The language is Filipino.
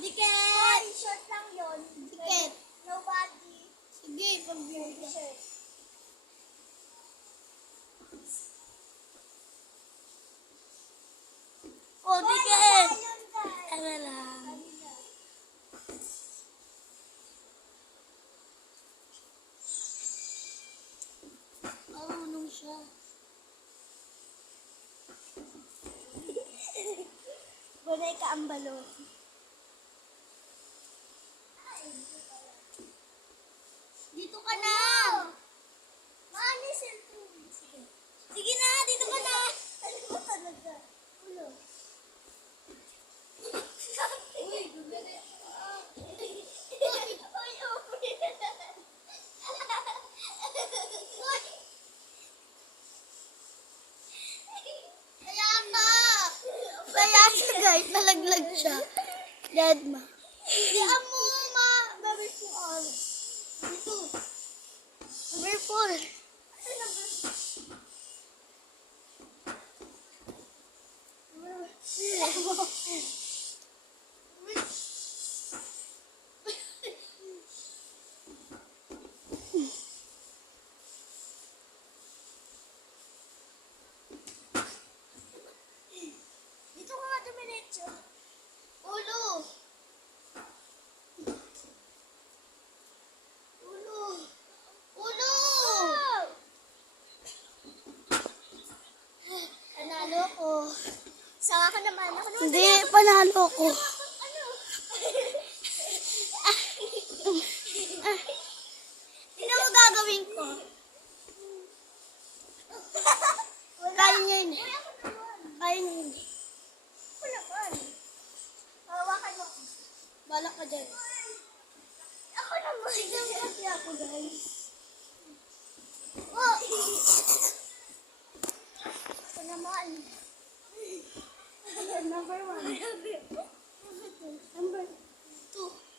dikit! Short lang yun. Dikit. Nobody. Sige, pag-view ka. Shirt. Oh, dikit! Ayun, guys. Tara lang. Marunong siya. Gunay ka ang balon. Dito ka na! Maano yung cellphone? Sige. Sige na, dito ka na! Ano ba talaga? Ulo. Uy, gumana. Kaya siya guys, nalaglag siya. Dead ma. Diyan mo, ma. Baby po all. Ito. Number 4. Ano number? Dito ka nga dumiretso. Ulo. Ulo. Ulo. Panalo ko. Saka ka naman. Ako naman. Hindi, panalo ko. Ano? Hindi mo gagawin ko. Kaya niya yun. Uy, ako naman. Kaya niya yun. Ako naman. Hawakan mo. Balak ka dyan. Ako naman. Kasi ako guys. Oh! Ako naman. Number 1. Number 2.